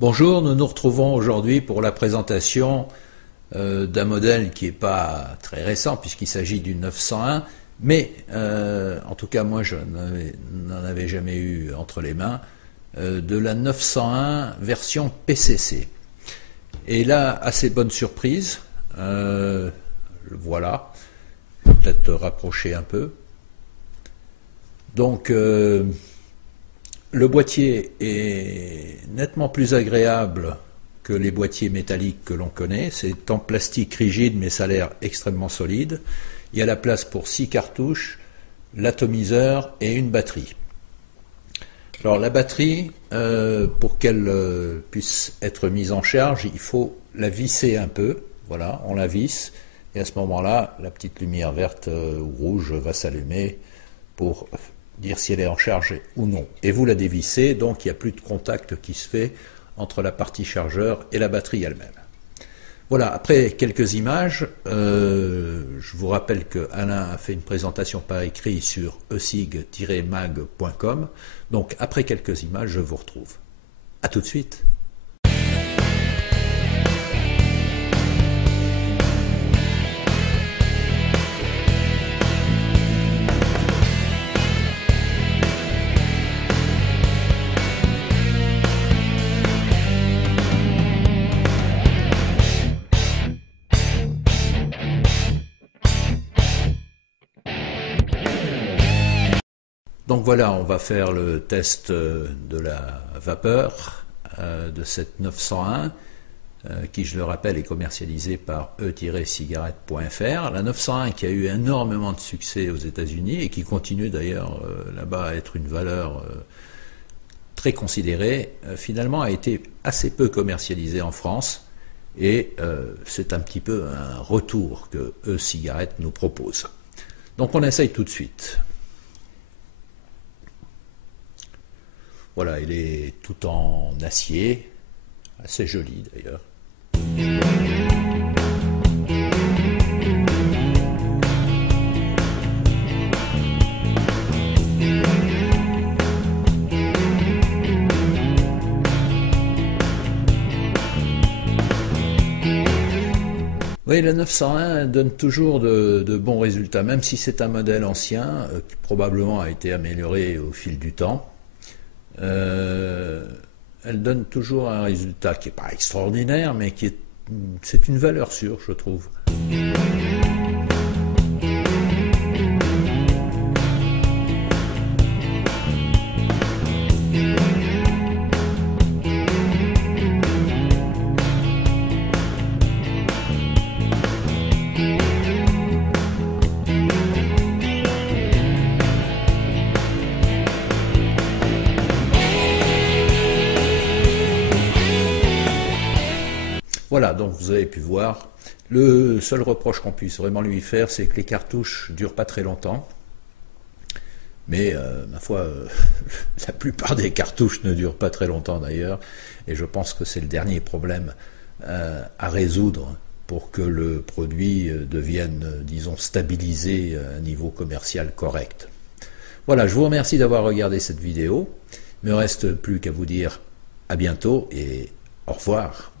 Bonjour, nous nous retrouvons aujourd'hui pour la présentation d'un modèle qui n'est pas très récent puisqu'il s'agit du 901, mais en tout cas moi je n'en avais jamais eu entre les mains, de la 901 version PCC. Et là, assez bonne surprise, voilà, je vais peut-être rapprocher un peu. Donc le boîtier est nettement plus agréable que les boîtiers métalliques que l'on connaît. C'est en plastique rigide, mais ça a l'air extrêmement solide. Il y a la place pour 6 cartouches, l'atomiseur et une batterie. Alors la batterie, pour qu'elle puisse être mise en charge, il faut la visser un peu. Voilà, on la visse et à ce moment-là, la petite lumière verte ou rouge va s'allumer pour dire si elle est en charge ou non. Et vous la dévissez, donc il n'y a plus de contact qui se fait entre la partie chargeur et la batterie elle-même. Voilà, après quelques images, je vous rappelle que Alain a fait une présentation par écrit sur esig-mag.com. Donc après quelques images, je vous retrouve. A tout de suite. Donc voilà, on va faire le test de la vapeur de cette 901 qui, je le rappelle, est commercialisée par e-cigarette.fr. La 901 qui a eu énormément de succès aux États-Unis et qui continue d'ailleurs là-bas à être une valeur très considérée, finalement a été assez peu commercialisée en France et c'est un petit peu un retour que e-cigarette nous propose. Donc on essaye tout de suite. Voilà, il est tout en acier, assez joli d'ailleurs. Oui, la 901 donne toujours de bons résultats, même si c'est un modèle ancien, qui probablement a été amélioré au fil du temps. Elle donne toujours un résultat qui n'est pas extraordinaire, mais c'est une valeur sûre, je trouve. Voilà, donc vous avez pu voir, le seul reproche qu'on puisse vraiment lui faire, c'est que les cartouches ne durent pas très longtemps. Mais, ma foi, la plupart des cartouches ne durent pas très longtemps d'ailleurs, et je pense que c'est le dernier problème à résoudre pour que le produit devienne, disons, stabilisé à un niveau commercial correct. Voilà, je vous remercie d'avoir regardé cette vidéo. Il ne me reste plus qu'à vous dire à bientôt et au revoir.